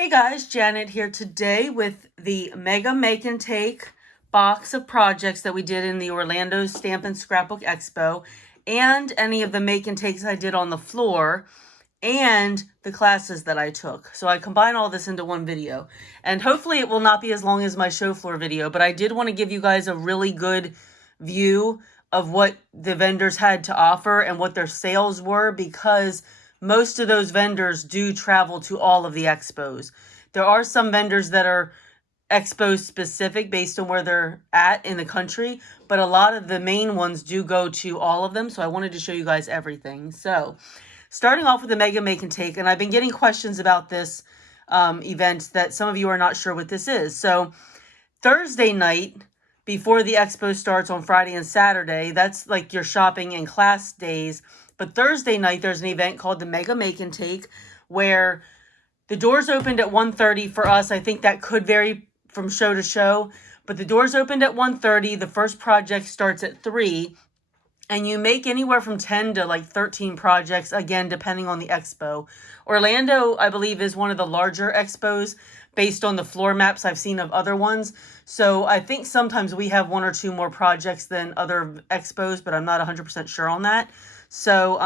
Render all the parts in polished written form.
Hey guys, Janet here today with the Mega Make and Take box of projects that we did in the Orlando Stamp and Scrapbook Expo, and any of the make and takes I did on the floor, and the classes that I took. So I combine all this into one video, and hopefully it will not be as long as my show floor video, but I did want to give you guys a really good view of what the vendors had to offer and what their sales were, because most of those vendors do travel to all of the expos. There are some vendors that are expo specific based on where they're at in the country, but a lot of the main ones do go to all of them. So I wanted to show you guys everything. So starting off with the Mega Make and Take, and I've been getting questions about this event that some of you are not sure what this is. So Thursday night, before the expo starts on Friday and Saturday, that's like your shopping and class days. But Thursday night, there's an event called the Mega Make and Take, where the doors opened at 1:30 for us. I think that could vary from show to show, but the doors opened at 1:30. The first project starts at 3, and you make anywhere from 10 to like 13 projects, again, depending on the expo. Orlando, I believe, is one of the larger expos based on the floor maps I've seen of other ones. So I think sometimes we have one or two more projects than other expos, but I'm not 100% sure on that. So,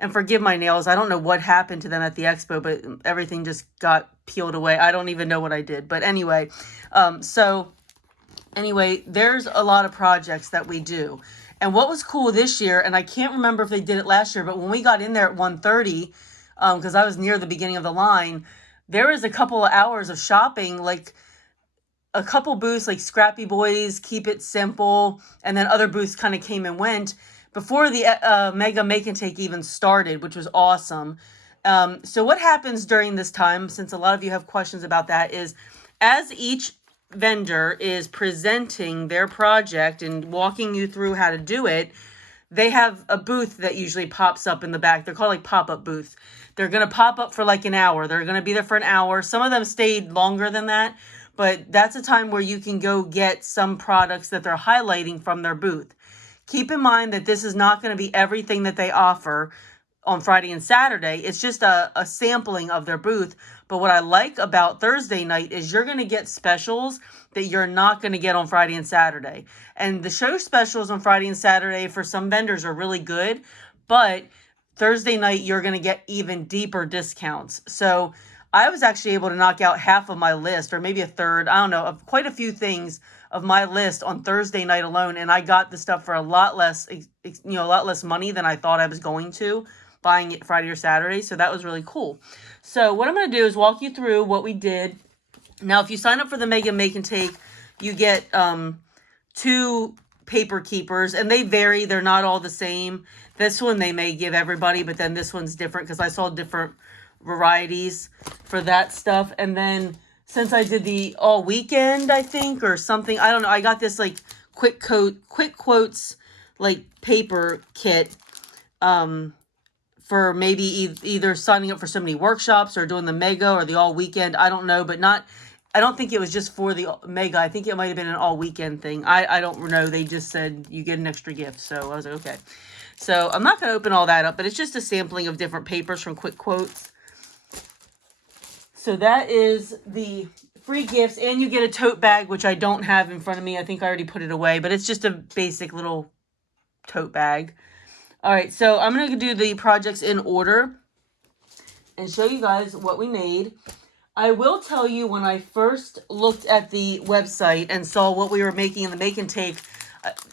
and forgive my nails. I don't know what happened to them at the expo, but everything just got peeled away. I don't even know what I did. But anyway, there's a lot of projects that we do. And what was cool this year, and I can't remember if they did it last year, but when we got in there at 1:30, because I was near the beginning of the line, there was a couple of hours of shopping, like a couple booths like Scrappy Boys, Keep It Simple, and then other booths kind of came and went before the Mega Make and Take even started, which was awesome. So what happens during this time, since a lot of you have questions about that, is as each vendor is presenting their project and walking you through how to do it, they have a booth that usually pops up in the back. They're called like pop-up booths. They're going to pop up for like an hour. They're going to be there for an hour. Some of them stayed longer than that, but that's a time where you can go get some products that they're highlighting from their booth. Keep in mind that this is not going to be everything that they offer on Friday and Saturday. It's just a sampling of their booth. But what I like about Thursday night is you're going to get specials that you're not going to get on Friday and Saturday. And the show specials on Friday and Saturday for some vendors are really good, but Thursday night you're going to get even deeper discounts. So I was actually able to knock out half of my list, or maybe a third, I don't know, of quite a few things of my list on Thursday night alone. And I got the stuff for a lot less, a lot less money than I thought I was going to, buying it Friday or Saturday. So that was really cool. So what I'm going to do is walk you through what we did. Now, if you sign up for the Mega Make and Take, you get 2 paper keepers, and they vary. They're not all the same. This one they may give everybody, but then this one's different because I saw different varieties for that stuff. And then since I did the all weekend, I think, or something, I don't know, I got this like quick quotes like paper kit for maybe either signing up for so many workshops or doing the mega or the all weekend. I don't know, but I don't think it was just for the mega. I think it might have been an all weekend thing. I don't know. They just said you get an extra gift. So I was like, okay. So I'm not going to open all that up, but it's just a sampling of different papers from Quick Quotes. So that is the free gifts, and you get a tote bag, which I don't have in front of me. I think I already put it away, but it's just a basic little tote bag. All right, so I'm going to do the projects in order and show you guys what we made. I will tell you, when I first looked at the website and saw what we were making in the Make and Take,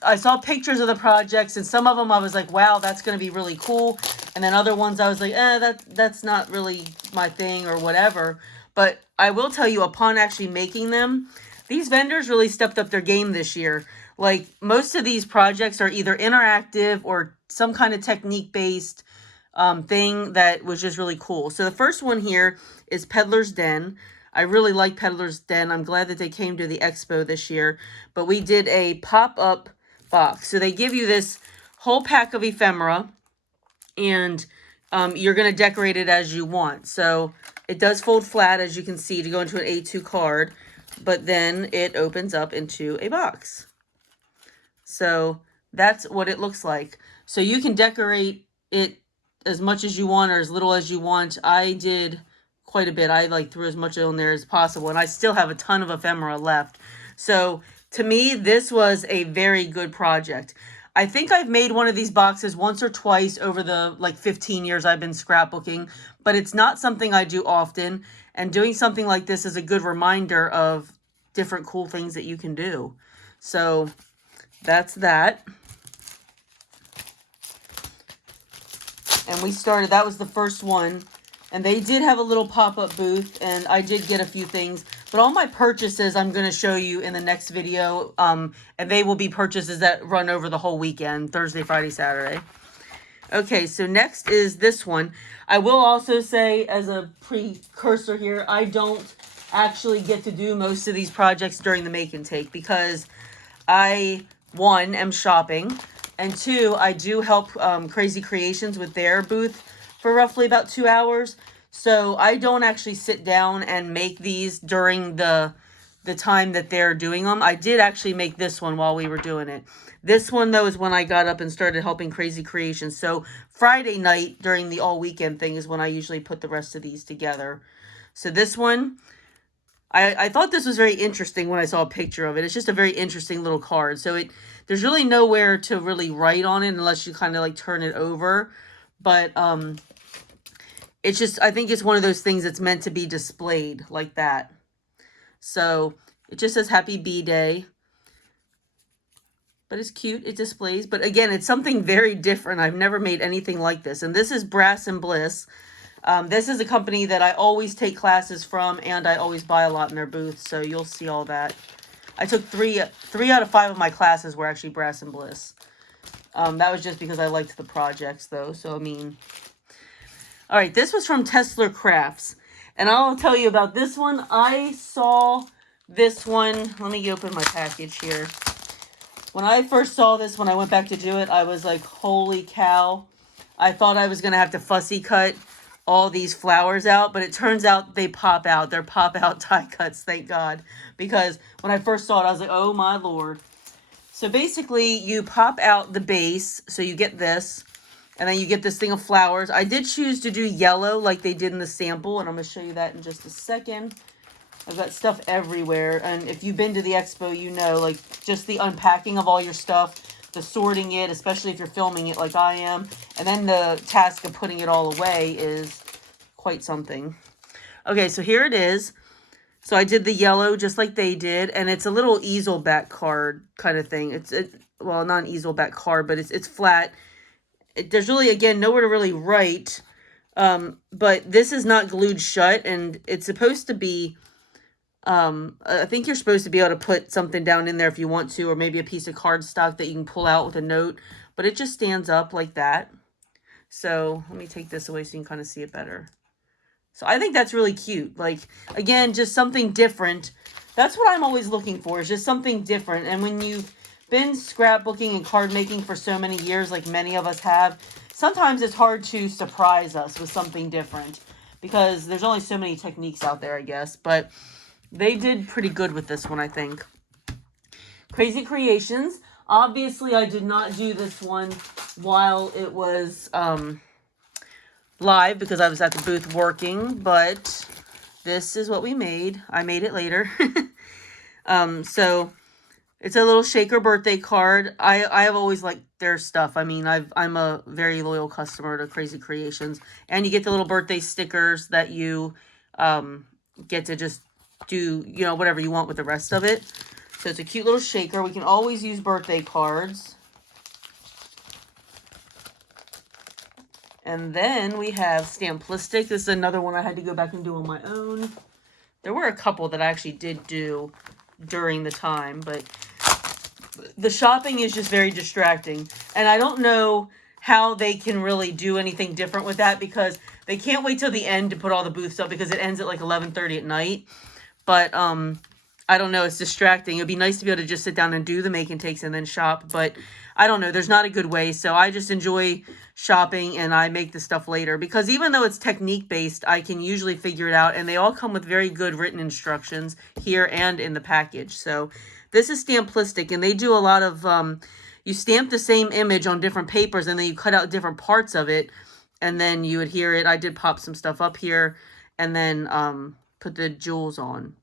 I saw pictures of the projects, and some of them I was like, wow, that's going to be really cool. And then other ones I was like, that's not really my thing or whatever. But I will tell you, upon actually making them, these vendors really stepped up their game this year. Like, most of these projects are either interactive or some kind of technique-based thing that was just really cool. So the first one here is Peddler's Den. I really like Peddler's Den. I'm glad that they came to the expo this year. But we did a pop-up box. So they give you this whole pack of ephemera, and you're going to decorate it as you want. So it does fold flat, as you can see, to go into an A2 card. But then it opens up into a box. So that's what it looks like. So you can decorate it as much as you want or as little as you want. I did quite a bit. I like threw as much in there as possible, and I still have a ton of ephemera left. So to me, this was a very good project. I think I've made one of these boxes once or twice over the like 15 years I've been scrapbooking, but it's not something I do often. And doing something like this is a good reminder of different cool things that you can do. So that's that. And we started, that was the first one. And they did have a little pop-up booth, and I did get a few things. But all my purchases I'm going to show you in the next video. And they will be purchases that run over the whole weekend, Thursday, Friday, Saturday. Okay, so next is this one. I will also say, as a precursor here, I don't actually get to do most of these projects during the make and take because I, one, am shopping, and two, I do help Crazy Creations with their booth for roughly about 2 hours. So I don't actually sit down and make these during the time that they're doing them. I did actually make this one while we were doing it. This one, though, is when I got up and started helping Crazy Creations. So Friday night during the all weekend thing is when I usually put the rest of these together. So this one, I thought this was very interesting when I saw a picture of it. It's just a very interesting little card. So there's really nowhere to really write on it unless you kind of like turn it over. But it's just, I think it's one of those things that's meant to be displayed like that. So it just says Happy B-Day. But it's cute. It displays. But again, it's something very different. I've never made anything like this. And this is Brass and Bliss. This is a company that I always take classes from, and I always buy a lot in their booth. So you'll see all that. I took three out of 5 of my classes were actually Brass and Bliss. That was just because I liked the projects, though. So, I mean... All right, this was from Peddler Crafts. And I'll tell you about this one. I saw this one. Let me open my package here. When I first saw this, when I went back to do it, I was like, holy cow. I thought I was going to have to fussy cut all these flowers out, but it turns out they pop out. They're pop-out die cuts, thank God. Because when I first saw it, I was like, oh my Lord. So basically, you pop out the base, so you get this. And then you get this thing of flowers. I did choose to do yellow like they did in the sample. And I'm going to show you that in just a second. I've got stuff everywhere. And if you've been to the expo, you know, like just the unpacking of all your stuff. The sorting it, especially if you're filming it like I am. And then the task of putting it all away is quite something. Okay, so here it is. So I did the yellow just like they did. And it's a little easel back card kind of thing. Well, not an easel back card, but it's flat. There's really, again, nowhere to really write, but this is not glued shut, and it's supposed to be, I think you're supposed to be able to put something down in there if you want to, or maybe a piece of cardstock that you can pull out with a note, but it just stands up like that. So let me take this away so you can kind of see it better. So I think that's really cute. Like, again, just something different. That's what I'm always looking for, is just something different. And when you've been scrapbooking and card making for so many years, like many of us have, sometimes it's hard to surprise us with something different because there's only so many techniques out there, I guess. But they did pretty good with this one, I think. Crazy Creations. Obviously, I did not do this one while it was live because I was at the booth working, but this is what we made. I made it later. So it's a little shaker birthday card. I have always liked their stuff. I mean, I'm a very loyal customer to Crazy Creations. And you get the little birthday stickers that you get to just do, you know, whatever you want with the rest of it. So it's a cute little shaker. We can always use birthday cards. And then we have Stamplistic. This is another one I had to go back and do on my own. There were a couple that I actually did do during the time, but the shopping is just very distracting. And I don't know how they can really do anything different with that because they can't wait till the end to put all the booths up because it ends at like 11:30 at night. But I don't know. It's distracting. It would be nice to be able to just sit down and do the make and takes and then shop. But I don't know. There's not a good way. So I just enjoy shopping and I make the stuff later. Because even though it's technique based, I can usually figure it out. And they all come with very good written instructions here and in the package. So this is Stamplistic. And they do a lot of, you stamp the same image on different papers and then you cut out different parts of it. And then you adhere it. I did pop some stuff up here. and then put the jewels on.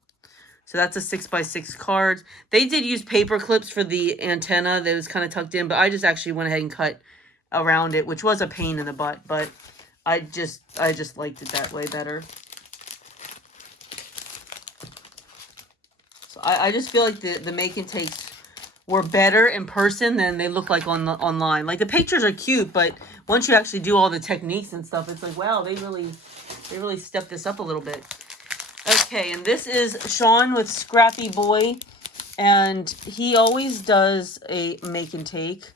So that's a 6x6 card. They did use paper clips for the antenna that was kind of tucked in, but I just actually went ahead and cut around it, which was a pain in the butt, but I just liked it that way better. So I just feel like the make and takes were better in person than they look like online. Like the pictures are cute, but once you actually do all the techniques and stuff, it's like, wow, they really stepped this up a little bit. Okay, and this is Sean with Scrappy Boy, and he always does a make and take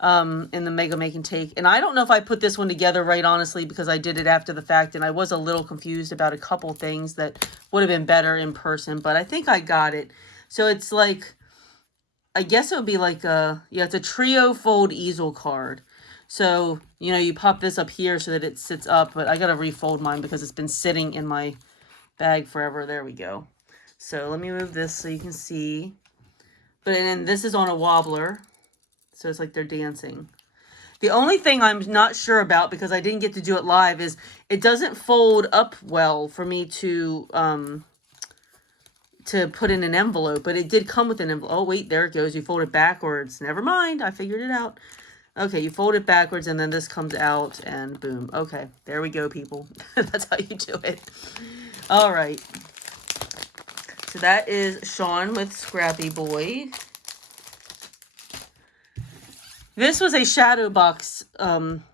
in the Mega Make and Take. And I don't know if I put this one together right, honestly, because I did it after the fact, and I was a little confused about a couple things that would have been better in person, but I think I got it. So it's like, I guess it would be like it's a trio fold easel card. So, you know, you pop this up here so that it sits up, but I got to refold mine because it's been sitting in my bag forever. There we go. So let me move this so you can see. But then this is on a wobbler. So it's like they're dancing. The only thing I'm not sure about, because I didn't get to do it live, is it doesn't fold up well for me to put in an envelope. But it did come with an envelope. Oh, wait, there it goes. You fold it backwards. Never mind. I figured it out. Okay, you fold it backwards, and then this comes out, and boom. Okay, there we go, people. That's how you do it. All right. So that is Sean with Scrappy Boy. This was a shadow box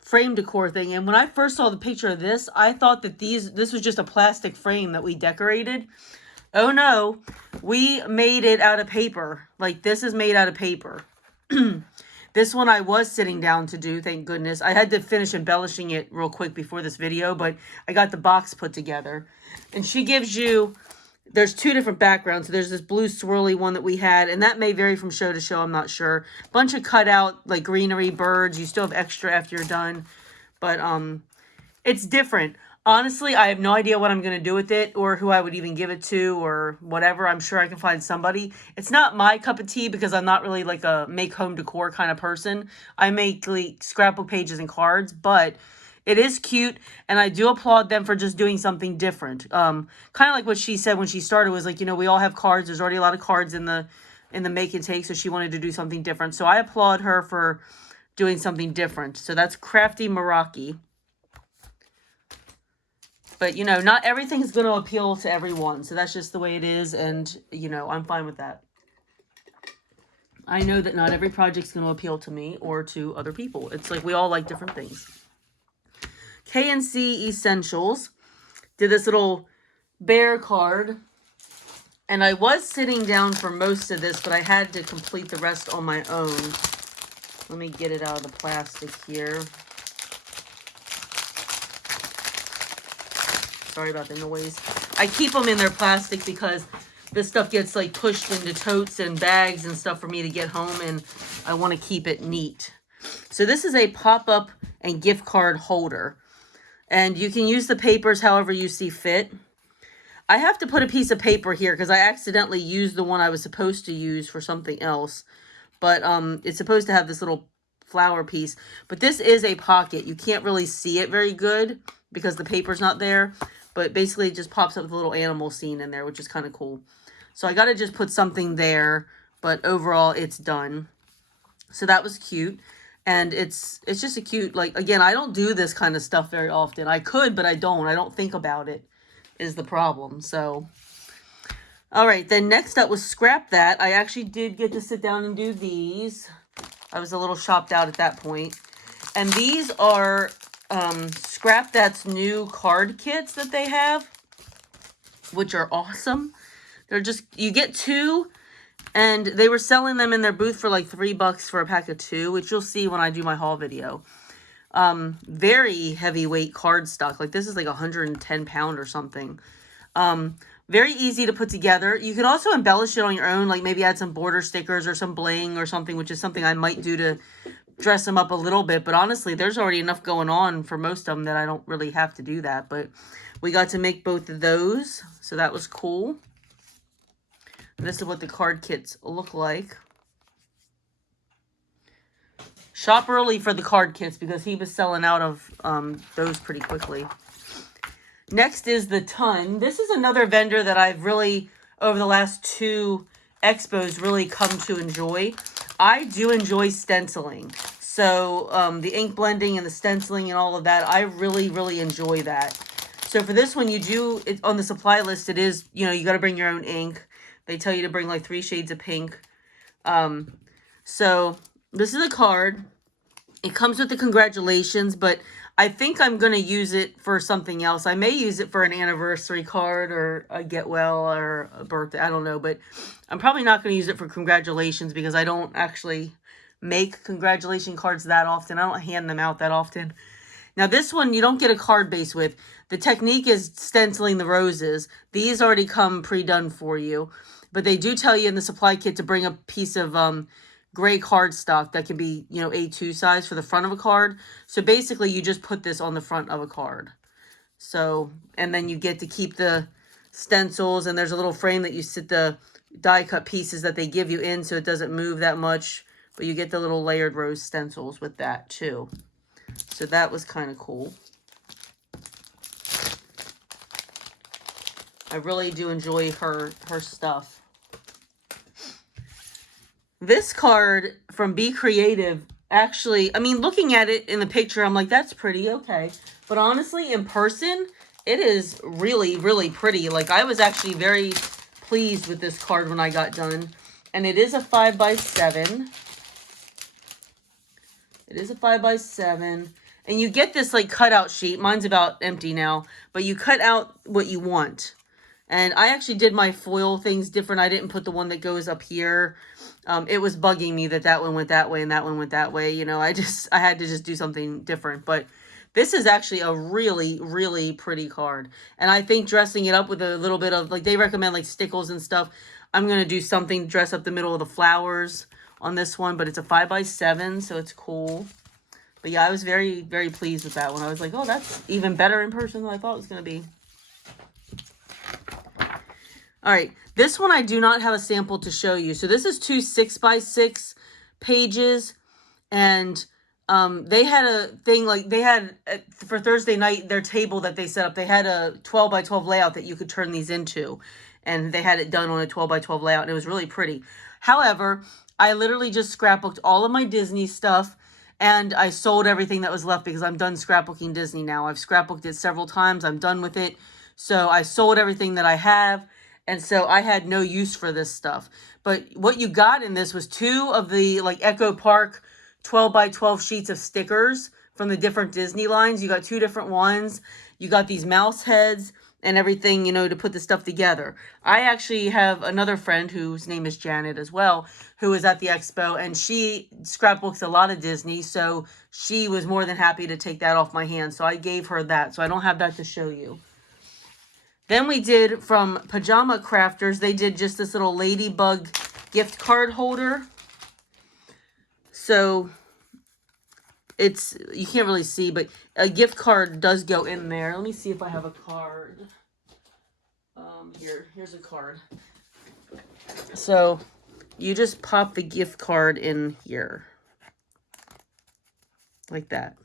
frame decor thing. And when I first saw the picture of this, I thought that this was just a plastic frame that we decorated. Oh no, we made it out of paper. Like, this is made out of paper. This one I was sitting down to do, thank goodness. I had to finish embellishing it real quick before this video, but I got the box put together. And she gives you, there's two different backgrounds. So there's this blue swirly one that we had, and that may vary from show to show, I'm not sure. Bunch of cutout, like greenery, birds. You still have extra after you're done. But it's different. Honestly, I have no idea what I'm going to do with it or who I would even give it to or whatever. I'm sure I can find somebody. It's not my cup of tea because I'm not really like a make home decor kind of person. I make like scrapbook pages and cards, but it is cute, and I do applaud them for just doing something different. Kind of like what she said when she started was like, you know, we all have cards. There's already a lot of cards in the make and take, so she wanted to do something different. So I applaud her for doing something different. So that's Crafty Meraki. But, you know, not everything's going to appeal to everyone. So that's just the way it is. And, you know, I'm fine with that. I know that not every project's going to appeal to me or to other people. It's like we all like different things. KNC Essentials did this little bear card. And I was sitting down for most of this, but I had to complete the rest on my own. Let me get it out of the plastic here. Sorry about the noise. I keep them in their plastic because this stuff gets like pushed into totes and bags and stuff for me to get home, and I want to keep it neat. So this is a pop-up and gift card holder, and you can use the papers however you see fit. I have to put a piece of paper here because I accidentally used the one I was supposed to use for something else, but it's supposed to have this little flower piece, but this is a pocket. You can't really see it very good because the paper's not there. But basically, it just pops up with a little animal scene in there, which is kind of cool. So I got to just put something there. But overall, it's done. So that was cute. And it's just a cute, like, again, I don't do this kind of stuff very often. I could, but I don't. I don't think about it is the problem. So, all right. Then next up was Scrap That. I actually did get to sit down and do these. I was a little shopped out at that point. And these are Scrap That's new card kits that they have, which are awesome. They're just, you get two, and they were selling them in their booth for like $3 for a pack of two, which you'll see when I do my haul video. Very heavyweight card stock. Like this is like 110 pound or something. Very easy to put together. You can also embellish it on your own, like maybe add some border stickers or some bling or something, which is something I might do to dress them up a little bit. But honestly, there's already enough going on for most of them that I don't really have to do that. But we got to make both of those, so that was cool. And this is what the card kits look like. Shop early for the card kits because he was selling out of those pretty quickly. Next is the Ton. This is another vendor that I've really, over the last 2 expos, really come to enjoy. I do enjoy stenciling. So the ink blending and the stenciling and all of that, I really, really enjoy that. So for this one, you do, on the supply list, it is, you know, you got to bring your own ink. They tell you to bring like 3 shades of pink. So this is a card. It comes with the congratulations, but I think I'm going to use it for something else. I may use it for an anniversary card or a get well or a birthday. I don't know, but I'm probably not going to use it for congratulations because I don't actually make congratulation cards that often. I don't hand them out that often. Now this one, you don't get a card base with. The technique is stenciling the roses. These already come pre-done for you, but they do tell you in the supply kit to bring a piece of gray cardstock that can be, you know, A2 size for the front of a card. So basically you just put this on the front of a card. So, and then you get to keep the stencils, and there's a little frame that you sit the die cut pieces that they give you in so it doesn't move that much, but you get the little layered rose stencils with that too. So that was kind of cool. I really do enjoy her stuff. This card from Be Creative, actually, I mean, looking at it in the picture, I'm like, that's pretty, okay. But honestly, in person, it is really, really pretty. Like, I was actually very pleased with this card when I got done. And it is a 5x7. It is a 5x7. And you get this, like, cutout sheet. Mine's about empty now. But you cut out what you want. And I actually did my foil things different. I didn't put the one that goes up here. It was bugging me that that one went that way and that one went that way. You know, I had to just do something different. But this is actually a really, really pretty card. And I think dressing it up with a little bit of, like, they recommend, like, stickles and stuff. I'm going to do something to dress up the middle of the flowers on this one. But it's a 5x7, so it's cool. But yeah, I was very, very pleased with that one. I was like, oh, that's even better in person than I thought it was going to be. All right, this one I do not have a sample to show you. So this is 2 6x6 pages, and they had a thing, like they had for Thursday night, their table that they set up, they had a 12x12 layout that you could turn these into, and they had it done on a 12x12 layout, and it was really pretty. However, I literally just scrapbooked all of my Disney stuff, and I sold everything that was left because I'm done scrapbooking Disney now. I've scrapbooked it several times. I'm done with it. So I sold everything that I have. And so I had no use for this stuff. But what you got in this was 2 of the, like, Echo Park 12x12 sheets of stickers from the different Disney lines. You got 2 different ones. You got these mouse heads and everything, you know, to put the stuff together. I actually have another friend whose name is Janet as well, who was at the expo, and she scrapbooks a lot of Disney. So she was more than happy to take that off my hands. So I gave her that. So I don't have that to show you. Then we did from Pajama Crafters, they did just this little ladybug gift card holder. So it's, you can't really see, but a gift card does go in there. Let me see if I have a card. Here's a card. So you just pop the gift card in here. Like that.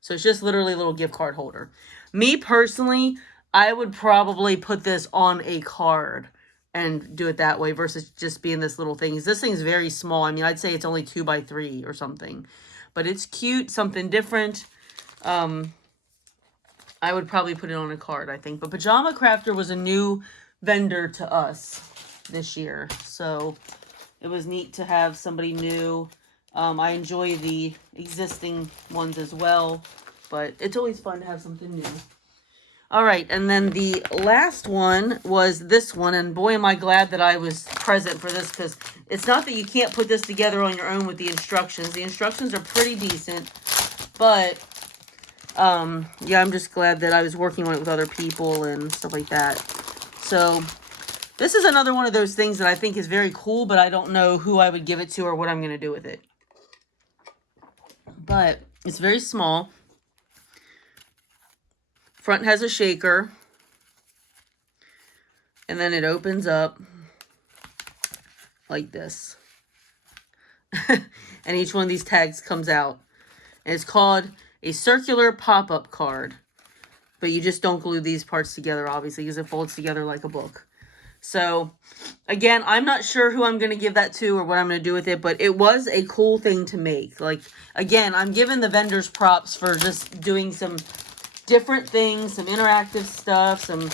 So it's just literally a little gift card holder. Me personally, I would probably put this on a card and do it that way versus just being this little thing. This thing's very small. I mean, I'd say it's only 2x3 or something. But it's cute, something different. I would probably put it on a card, I think. But Pajama Crafter was a new vendor to us this year. So it was neat to have somebody new. I enjoy the existing ones as well. But it's always fun to have something new. All right, and then the last one was this one, and boy, am I glad that I was present for this, because it's not that you can't put this together on your own with the instructions. The instructions are pretty decent, but, yeah, I'm just glad that I was working on it with other people and stuff like that. So, this is another one of those things that I think is very cool, but I don't know who I would give it to or what I'm going to do with it. But, it's very small. Front has a shaker, and then it opens up like this. And each one of these tags comes out. And it's called a circular pop-up card. But you just don't glue these parts together, obviously, because it folds together like a book. So, again, I'm not sure who I'm going to give that to or what I'm going to do with it, but it was a cool thing to make. Like, again, I'm giving the vendors props for just doing some different things, some interactive stuff, some,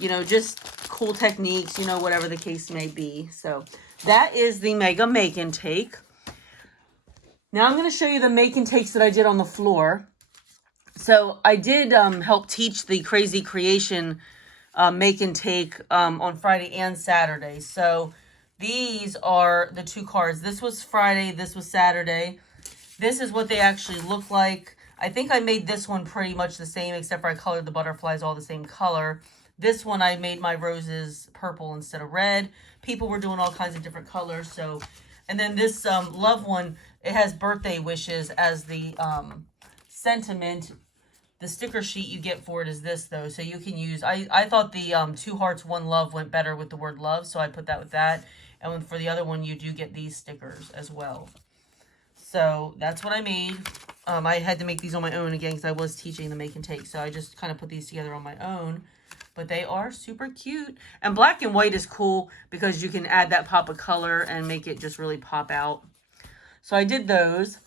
you know, just cool techniques, you know, whatever the case may be. So, that is the Mega Make and Take. Now, I'm going to show you the make and takes that I did on the floor. So, I did help teach the Crazy Creation make and take on Friday and Saturday. So these are the two cards. This was Friday, this was Saturday. This is what they actually look like. I think I made this one pretty much the same, except for I colored the butterflies all the same color. This one I made my roses purple instead of red. People were doing all kinds of different colors. So, and then this love one, it has birthday wishes as the sentiment. The sticker sheet you get for it is this, though, so you can use, I thought the 2 hearts, 1 love went better with the word love, so I put that with that. And for the other one, you do get these stickers as well. So that's what I made. I had to make these on my own again because I was teaching the make and take, so I just kind of put these together on my own. But they are super cute. And black and white is cool because you can add that pop of color and make it just really pop out. So I did those.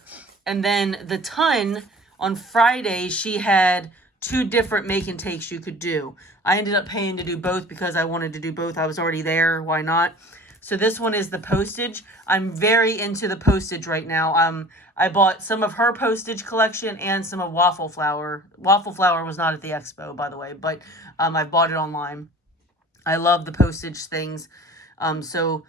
And then the ton... On Friday, she had 2 different make and takes you could do. I ended up paying to do both because I wanted to do both. I was already there. Why not? So this one is the postage. I'm very into the postage right now. I bought some of her postage collection and some of Waffle Flower. Waffle Flower was not at the expo, by the way, but I bought it online. I love the postage things. So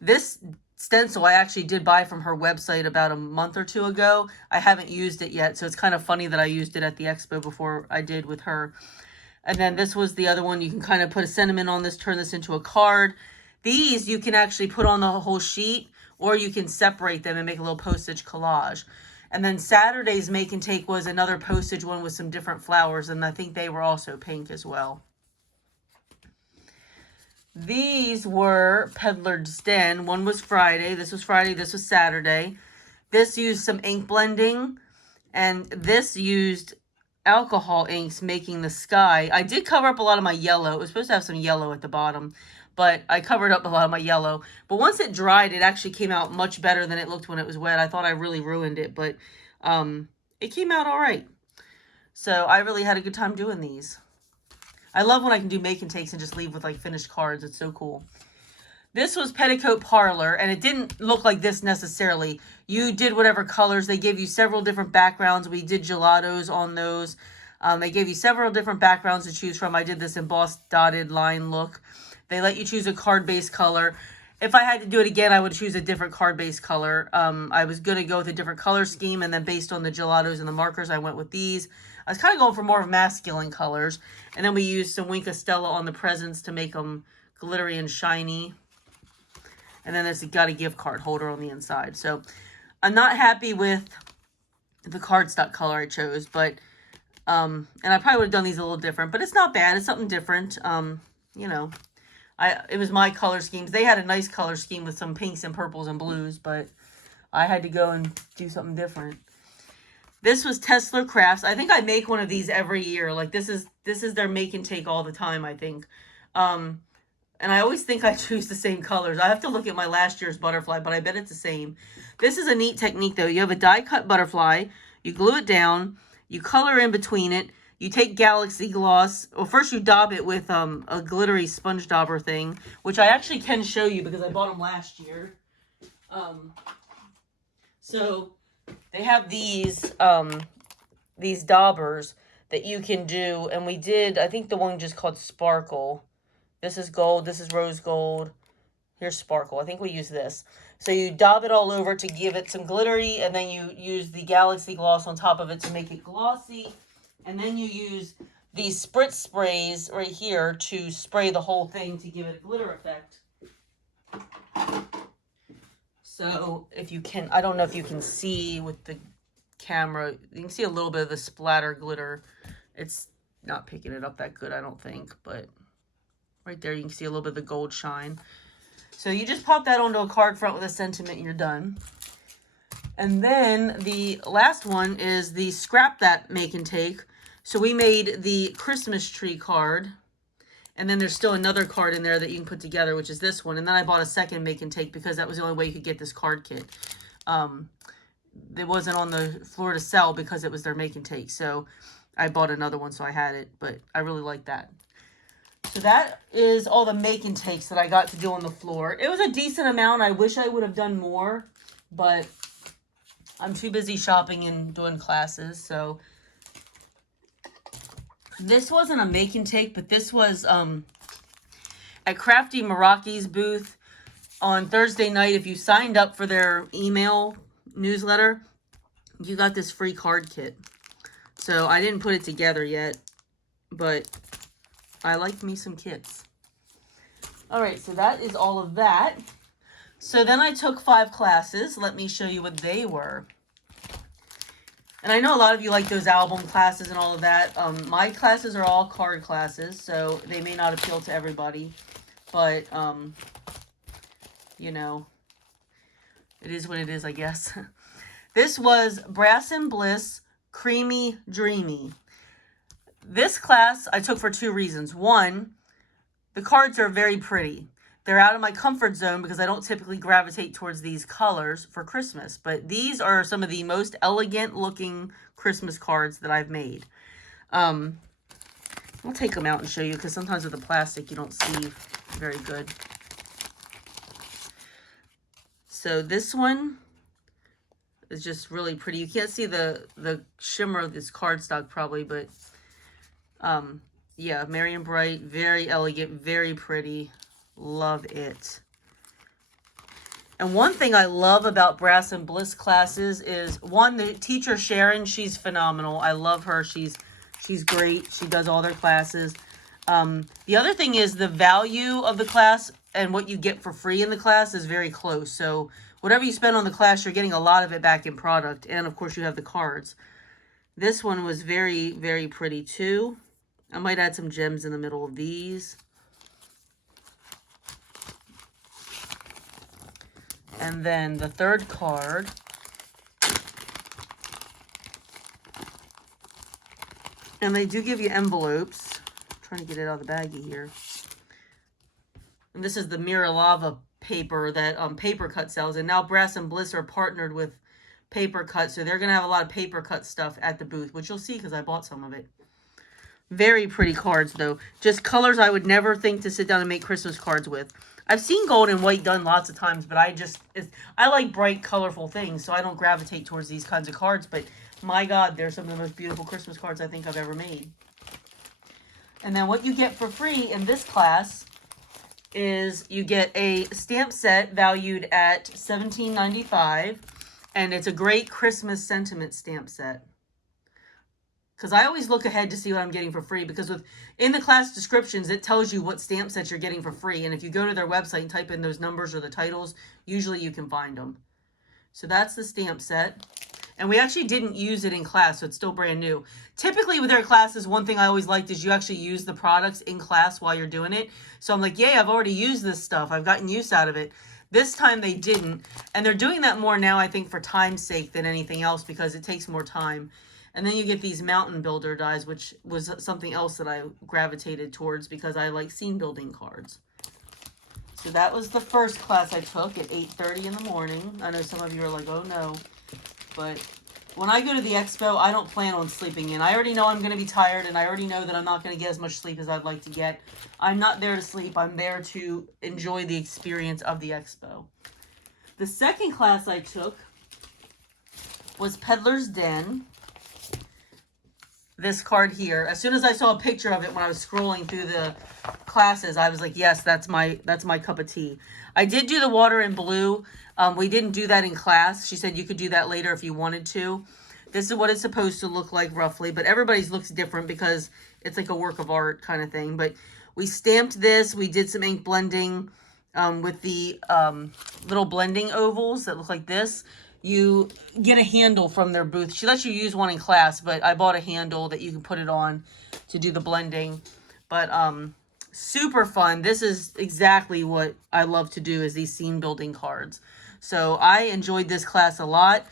this stencil I actually did buy from her website about a month or 2 ago. I haven't used it yet, so it's kind of funny that I used it at the expo before I did with her. And then this was the other one. You can kind of put a sentiment on this, turn this into a card. These you can actually put on the whole sheet, or you can separate them and make a little postage collage. And then Saturday's make and take was another postage one with some different flowers, and I think they were also pink as well. These were Peddler's Den. One was Friday. This was Friday. This was Saturday. This used some ink blending. And this used alcohol inks making the sky. I did cover up a lot of my yellow. It was supposed to have some yellow at the bottom. But I covered up a lot of my yellow. But once it dried, it actually came out much better than it looked when it was wet. I thought I really ruined it. But it came out all right. So I really had a good time doing these. I love when I can do make and takes and just leave with like finished cards. It's so cool. This was Petticoat Parlor, and it didn't look like this necessarily. You did whatever colors. They gave you several different backgrounds. We did gelatos on those. They gave you several different backgrounds to choose from. I did this embossed dotted line look. They let you choose a card-based color. If I had to do it again, I would choose a different card-based color. I was going to go with a different color scheme, and then based on the gelatos and the markers, I went with these. I was kind of going for more of masculine colors. And then we used some Wink of Stella on the presents to make them glittery and shiny. And then there's got a gift card holder on the inside. So I'm not happy with the cardstock color I chose, but and I probably would have done these a little different, but it's not bad. It's something different. You know, it was my color schemes. They had a nice color scheme with some pinks and purples and blues, but I had to go and do something different. This was Tesla Crafts. I think I make one of these every year. Like this is their make and take all the time, I think. And I always think I choose the same colors. I have to look at my last year's butterfly, but I bet it's the same. This is a neat technique though. You have a die cut butterfly, you glue it down, you color in between it, you take Galaxy Gloss. Well, first you daub it with a glittery sponge dauber thing, which I actually can show you because I bought them last year. So they have these daubers that you can do, and we did, I think the one just called Sparkle. This is gold, this is rose gold. Here's Sparkle. I think we use this. So you daub it all over to give it some glittery, and then you use the Galaxy Gloss on top of it to make it glossy. And then you use these spritz sprays right here to spray the whole thing to give it a glitter effect. So if you can, I don't know if you can see with the camera, you can see a little bit of the splatter glitter. It's not picking it up that good, I don't think, but right there you can see a little bit of the gold shine. So you just pop that onto a card front with a sentiment and you're done. And then the last one is the Scrap That Make and Take. So we made the Christmas tree card. And then there's still another card in there that you can put together, which is this one. And then I bought a second make and take because that was the only way you could get this card kit. It wasn't on the floor to sell because it was their make and take. So I bought another one, so I had it. But I really like that. So that is all the make and takes that I got to do on the floor. It was a decent amount. I wish I would have done more, but I'm too busy shopping and doing classes. So this wasn't a make and take, but this was at Crafty Meraki's booth on Thursday night. If you signed up for their email newsletter, you got this free card kit. So I didn't put it together yet, but I like me some kits. All right, so that is all of that. So then I took 5 classes. Let me show you what they were. And I know a lot of you like those album classes and all of that. My classes are all card classes, so they may not appeal to everybody. But, you know, it is what it is, I guess. This was Brass and Bliss, Creamy Dreamy. This class I took for 2 reasons. One, the cards are very pretty. They're out of my comfort zone because I don't typically gravitate towards these colors for Christmas. But these are some of the most elegant looking Christmas cards that I've made. I'll take them out and show you because sometimes with the plastic you don't see very good. So this one is just really pretty. You can't see the shimmer of this cardstock probably, but yeah, Merry and Bright, very elegant, very pretty. Love it. And one thing I love about Brass and Bliss classes is, one, the teacher Sharon, she's phenomenal. I love her. She's great. She does all their classes. The other thing is the value of the class and what you get for free in the class is very close. So whatever you spend on the class, you're getting a lot of it back in product. And of course you have the cards. This one was very, very pretty too. I might add some gems in the middle of these. And then the third card and they do give you envelopes. I'm trying to get it out of the baggie here. And this is the Mira Lava paper that Paper Cut sells. And now Brass and Bliss are partnered with Paper Cut. So they're going to have a lot of Paper Cut stuff at the booth, which you'll see because I bought some of it. Very pretty cards, though. Just colors I would never think to sit down and make Christmas cards with. I've seen gold and white done lots of times, but I like bright, colorful things, so I don't gravitate towards these kinds of cards. But my God, they're some of the most beautiful Christmas cards I think I've ever made. And then what you get for free in this class is you get a stamp set valued at $17.95, and it's a great Christmas sentiment stamp set. Because I always look ahead to see what I'm getting for free, because in the class descriptions, it tells you what stamp sets you're getting for free. And if you go to their website and type in those numbers or the titles, usually you can find them. So that's the stamp set. And we actually didn't use it in class, so it's still brand new. Typically with their classes, one thing I always liked is you actually use the products in class while you're doing it. So I'm like, yay, I've already used this stuff. I've gotten use out of it. This time they didn't. And they're doing that more now, I think, for time's sake than anything else, because it takes more time. And then you get these mountain builder dies, which was something else that I gravitated towards because I like scene building cards. So that was the first class I took at 8:30 in the morning. I know some of you are like, oh no. But when I go to the expo, I don't plan on sleeping in. I already know I'm going to be tired, and I already know that I'm not going to get as much sleep as I'd like to get. I'm not there to sleep. I'm there to enjoy the experience of the expo. The second class I took was Peddler's Den. This card here. As soon as I saw a picture of it when I was scrolling through the classes, I was like, yes, that's my cup of tea. I did do the water and blue. We didn't do that in class. She said you could do that later if you wanted to. This is what it's supposed to look like roughly, but everybody's looks different because it's like a work of art kind of thing. But we stamped this. We did some ink blending with the little blending ovals that look like this. You get a handle from their booth. She lets you use one in class, but I bought a handle that you can put it on to do the blending. But super fun. This is exactly what I love to do, is these scene building cards. So I enjoyed this class a lot.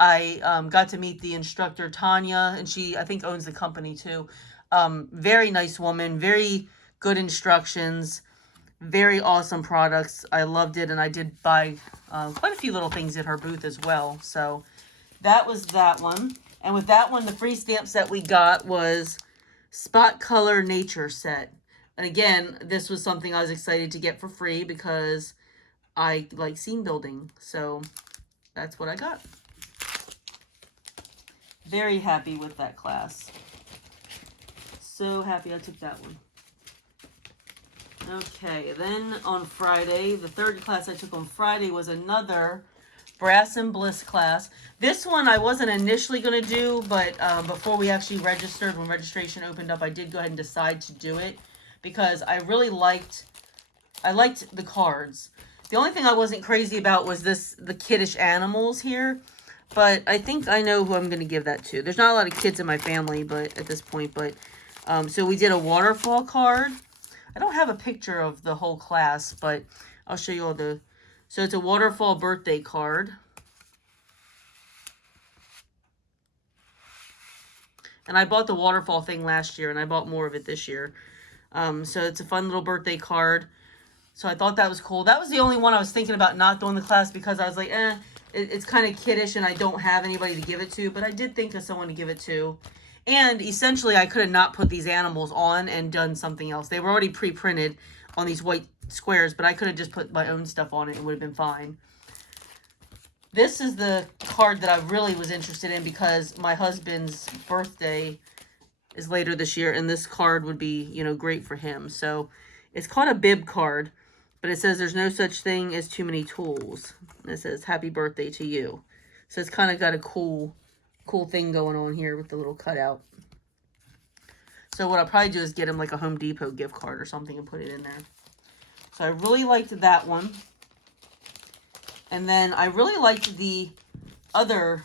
I got to meet the instructor, Tanya, and she, I think, owns the company too. Very nice woman, very good instructions, very awesome products. I loved it, and I did buy quite a few little things at her booth as well. So that was that one. And with that one, the free stamp set we got was Spot Color Nature Set. And again, this was something I was excited to get for free because I like scene building. So that's what I got. Very happy with that class. So happy I took that one. Okay, then on Friday, the third class I took on Friday was another Brass and Bliss class. This one I wasn't initially going to do, but before we actually registered, when registration opened up, I did go ahead and decide to do it because I really liked the cards. The only thing I wasn't crazy about was the kiddish animals here, but I think I know who I'm going to give that to. There's not a lot of kids in my family, but at this point, but so we did a waterfall card. I don't have a picture of the whole class, but I'll show you all the... So it's a waterfall birthday card. And I bought the waterfall thing last year, and I bought more of it this year. So it's a fun little birthday card. So I thought that was cool. That was the only one I was thinking about not doing the class because I was like, it's kind of kiddish and I don't have anybody to give it to. But I did think of someone to give it to. And essentially, I could have not put these animals on and done something else. They were already pre-printed on these white squares, but I could have just put my own stuff on it and it would have been fine. This is the card that I really was interested in because my husband's birthday is later this year, and this card would be, you know, great for him. So it's called a bib card, but it says there's no such thing as too many tools. And it says happy birthday to you. So it's kind of got a cool thing going on here with the little cutout. So what I'll probably do is get him like a Home Depot gift card or something and put it in there. So I really liked that one. And then I really liked the other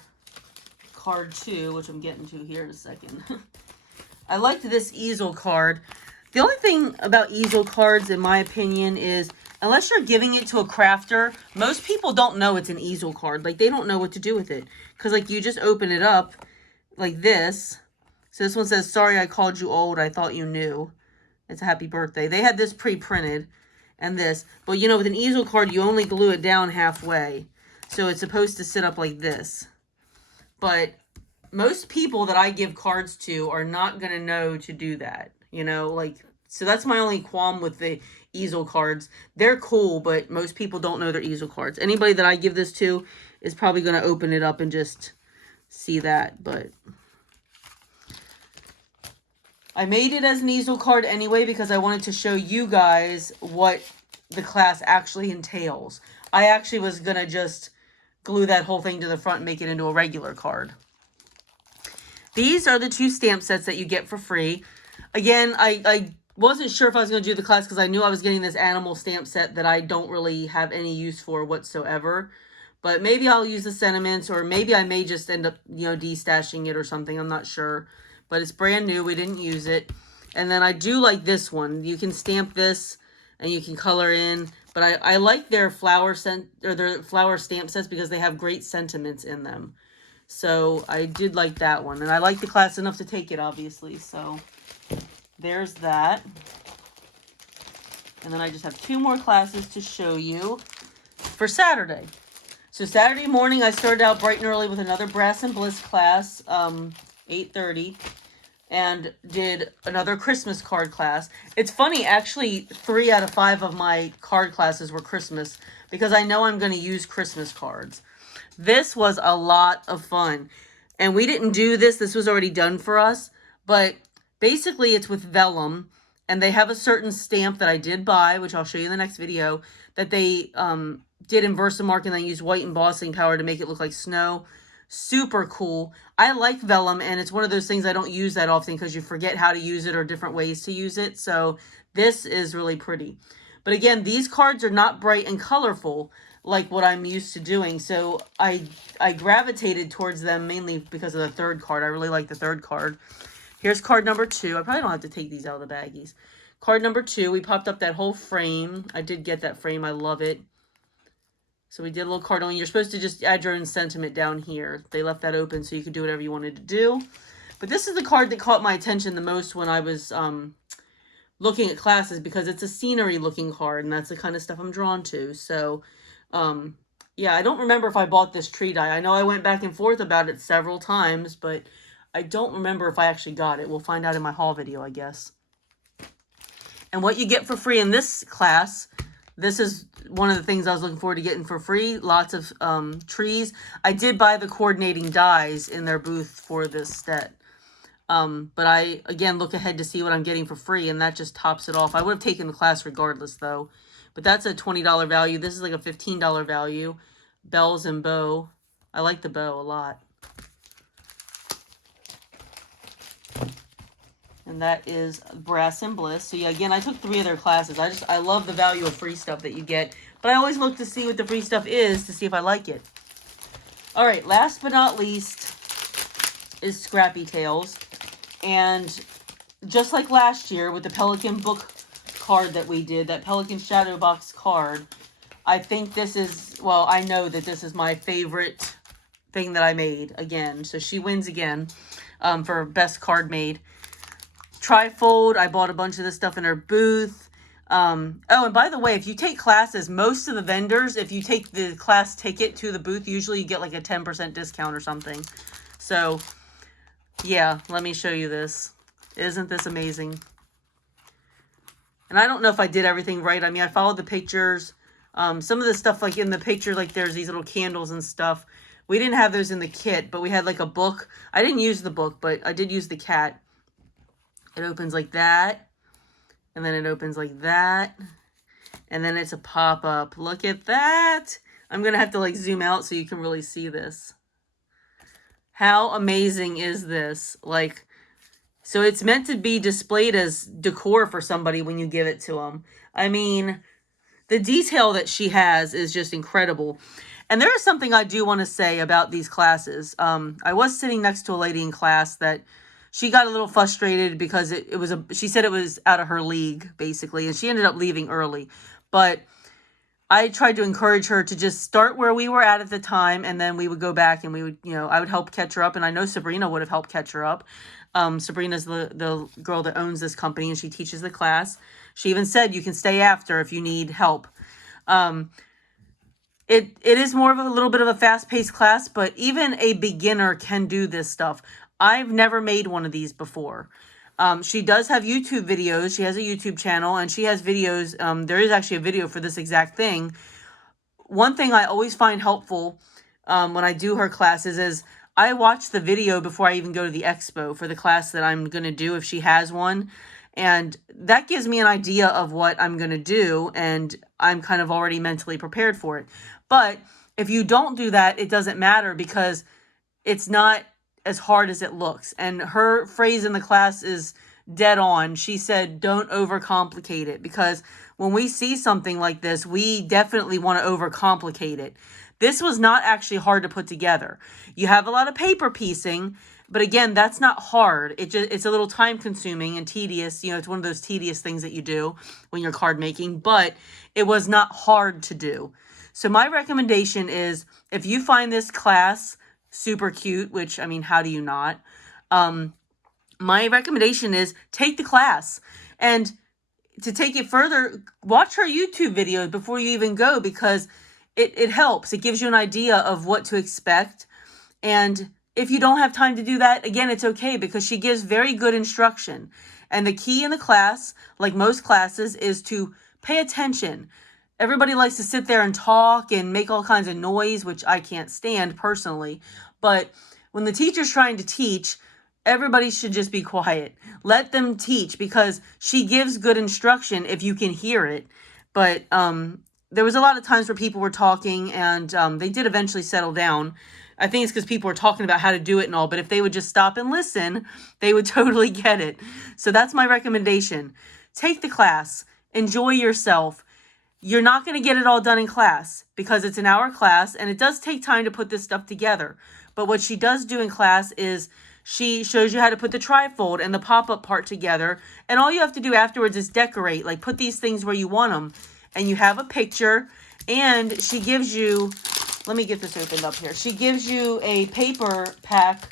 card too, which I'm getting to here in a second. I liked this easel card. The only thing about easel cards, in my opinion, is unless you're giving it to a crafter, most people don't know it's an easel card. Like, they don't know what to do with it. Because, like, you just open it up like this. So this one says, sorry I called you old. I thought you knew. It's a happy birthday. They had this pre-printed and this. But, you know, with an easel card, you only glue it down halfway. So it's supposed to sit up like this. But most people that I give cards to are not going to know to do that. You know, like, so that's my only qualm with the easel cards. They're cool, but most people don't know they're easel cards. Anybody that I give this to is probably going to open it up and just see that. But I made it as an easel card anyway because I wanted to show you guys what the class actually entails. I actually was going to just glue that whole thing to the front and make it into a regular card. These are the two stamp sets that you get for free. Again, I wasn't sure if I was going to do the class because I knew I was getting this animal stamp set that I don't really have any use for whatsoever. But maybe I'll use the sentiments, or maybe I may just end up, you know, de-stashing it or something. I'm not sure. But it's brand new. We didn't use it. And then I do like this one. You can stamp this and you can color in. But I like their flower stamp sets because they have great sentiments in them. So I did like that one. And I like the class enough to take it, obviously. So there's that. And then I just have two more classes to show you for Saturday. So Saturday morning, I started out bright and early with another Brass and Bliss class, 8:30, and did another Christmas card class. It's funny, actually, 3 out of 5 of my card classes were Christmas because I know I'm going to use Christmas cards. This was a lot of fun. And we didn't do this. This was already done for us. But basically, it's with vellum. And they have a certain stamp that I did buy, which I'll show you in the next video, that they did in Versamark, and they used white embossing powder to make it look like snow. Super cool. I like vellum, and it's one of those things I don't use that often because you forget how to use it or different ways to use it. So this is really pretty. But again, these cards are not bright and colorful like what I'm used to doing. So I gravitated towards them mainly because of the third card. I really like the third card. Here's card number 2. I probably don't have to take these out of the baggies. Card number 2, we popped up that whole frame. I did get that frame. I love it. So we did a little card only. You're supposed to just add your own sentiment down here. They left that open so you could do whatever you wanted to do. But this is the card that caught my attention the most when I was looking at classes, because it's a scenery looking card, and that's the kind of stuff I'm drawn to. So yeah, I don't remember if I bought this tree die. I know I went back and forth about it several times, but I don't remember if I actually got it. We'll find out in my haul video, I guess. And what you get for free in this class, this is one of the things I was looking forward to getting for free. Lots of trees. I did buy the coordinating dies in their booth for this set. But I, again, look ahead to see what I'm getting for free, and that just tops it off. I would have taken the class regardless, though. But that's a $20 value. This is like a $15 value. Bells and bow. I like the bow a lot. And that is Brass and Bliss. So yeah, again, I took 3 of their classes. I love the value of free stuff that you get. But I always look to see what the free stuff is to see if I like it. All right, last but not least is Scrappy Tales. And just like last year with the Pelican book card that we did, that Pelican Shadow Box card, I think this is, well, I know that this is my favorite thing that I made again. So she wins again for best card made. Trifold, I bought a bunch of this stuff in her booth. Oh, and by the way, if you take classes, most of the vendors, if you take the class ticket to the booth, usually you get like a 10% discount or something. So, yeah, let me show you this. Isn't this amazing? And I don't know if I did everything right. I mean, I followed the pictures. Some of the stuff, like in the picture, like there's these little candles and stuff. We didn't have those in the kit, but we had like a book. I didn't use the book, but I did use the cat. It opens like that, and then it opens like that, and then it's a pop-up. Look at that. I'm going to have to like zoom out so you can really see this. How amazing is this? Like, so it's meant to be displayed as decor for somebody when you give it to them. I mean, the detail that she has is just incredible. And there is something I do want to say about these classes. I was sitting next to a lady in class that she got a little frustrated because she said it was out of her league, basically, and she ended up leaving early. But I tried to encourage her to just start where we were at the time, and then we would go back and we would, I would help catch her up, and I know Sabrina would have helped catch her up. Sabrina's the girl that owns this company, and she teaches the class. She even said you can stay after if you need help. It is more of a little bit of a fast-paced class, but even a beginner can do this stuff. I've never made one of these before. She does have YouTube videos. She has a YouTube channel, and she has videos. There is actually a video for this exact thing. One thing I always find helpful when I do her classes is I watch the video before I even go to the expo for the class that I'm going to do if she has one. And that gives me an idea of what I'm going to do, and I'm kind of already mentally prepared for it. But if you don't do that, it doesn't matter because it's not as hard as it looks. And her phrase in the class is dead on. She said, don't overcomplicate it, because when we see something like this, we definitely want to overcomplicate it. This was not actually hard to put together. You have a lot of paper piecing, but again, that's not hard. It's a little time consuming and tedious. It's one of those tedious things that you do when you're card making, but it was not hard to do. So my recommendation is, if you find this class super cute, which, I mean, how do you not? My recommendation is take the class. And to take it further, watch her YouTube videos before you even go, because it helps. It gives you an idea of what to expect. And if you don't have time to do that, again, it's okay, because she gives very good instruction. And the key in the class, like most classes, is to pay attention. Everybody likes to sit there and talk and make all kinds of noise, which I can't stand personally. But when the teacher's trying to teach, everybody should just be quiet. Let them teach, because she gives good instruction if you can hear it. But there was a lot of times where people were talking, and they did eventually settle down. I think it's because people were talking about how to do it and all, but if they would just stop and listen, they would totally get it. So that's my recommendation. Take the class. Enjoy yourself. You're not going to get it all done in class because it's an hour class, and it does take time to put this stuff together. But what she does do in class is she shows you how to put the trifold and the pop-up part together, and all you have to do afterwards is decorate, like put these things where you want them, and you have a picture, And she gives you, let me get this opened up here. She gives you a paper pack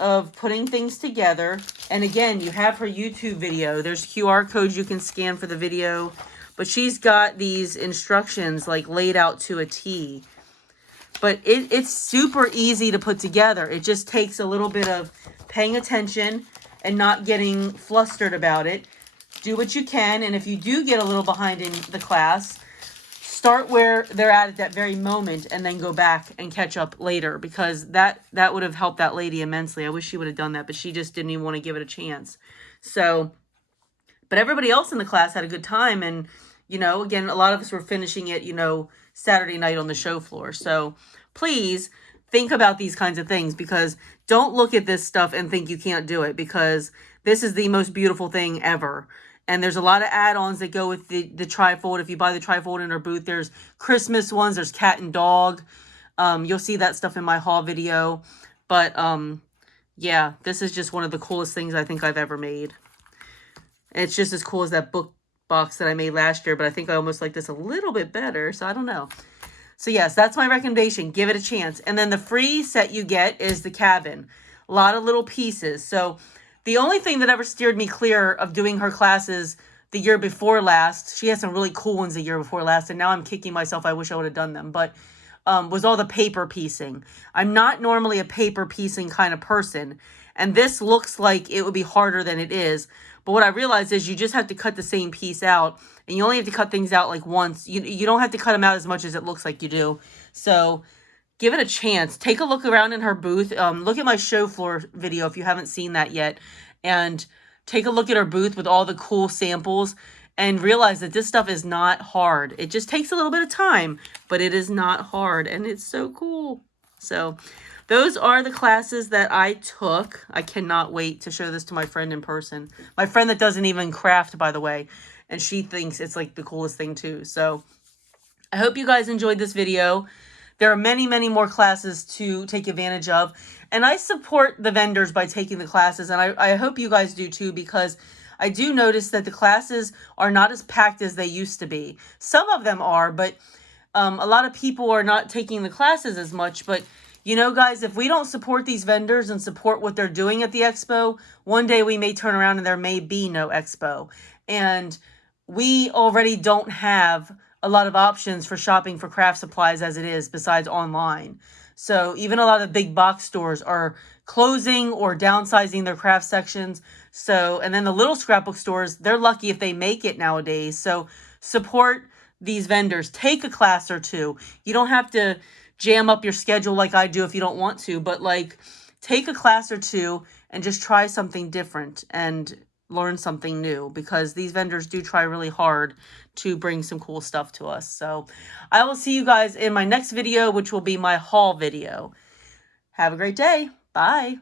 of putting things together. And again, you have her YouTube video. There's QR codes you can scan for the video. But she's got these instructions like laid out to a T. But it's super easy to put together. It just takes a little bit of paying attention and not getting flustered about it. Do what you can. And if you do get a little behind in the class, start where they're at that very moment and then go back and catch up later, because that would have helped that lady immensely. I wish she would have done that, but she just didn't even want to give it a chance. So, but everybody else in the class had a good time. And, you know, again, a lot of us were finishing it, you know, Saturday night on the show floor. So please think about these kinds of things, because don't look at this stuff and think you can't do it, because this is the most beautiful thing ever. And there's a lot of add-ons that go with the trifold. If you buy the trifold in our booth, there's Christmas ones, there's cat and dog. You'll see that stuff in my haul video. But yeah, this is just one of the coolest things I think I've ever made. And it's just as cool as that book box that I made last year, but I think I almost like this a little bit better, so I don't know. So yes, that's my recommendation. Give it a chance. And then the free set you get is the cabin. A lot of little pieces. So the only thing that ever steered me clear of doing her classes the year before last, she had some really cool ones the year before last, and now I'm kicking myself. I wish I would have done them, but was all the paper piecing. I'm not normally a paper piecing kind of person, and this looks like it would be harder than it is. But what I realized is you just have to cut the same piece out, and you only have to cut things out like once. You don't have to cut them out as much as it looks like you do. So give it a chance. Take a look around in her booth. Look at my show floor video if you haven't seen that yet. And take a look at her booth with all the cool samples and realize that this stuff is not hard. It just takes a little bit of time, but it is not hard. And it's so cool. So those are the classes that I took. I cannot wait to show this to my friend in person. My friend that doesn't even craft, by the way. And she thinks it's like the coolest thing too. So I hope you guys enjoyed this video. There are many, many more classes to take advantage of. And I support the vendors by taking the classes. And I hope you guys do too, because I do notice that the classes are not as packed as they used to be. Some of them are, but a lot of people are not taking the classes as much. But, you know, guys, if we don't support these vendors and support what they're doing at the expo, one day we may turn around and there may be no expo. And we already don't have a lot of options for shopping for craft supplies as it is, besides online. So even a lot of big box stores are closing or downsizing their craft sections. So, and then the little scrapbook stores, they're lucky if they make it nowadays. So support these vendors. Take a class or two. You don't have to jam up your schedule like I do if you don't want to, but like take a class or two and just try something different and learn something new, because these vendors do try really hard to bring some cool stuff to us. So I will see you guys in my next video, which will be my haul video. Have a great day. Bye.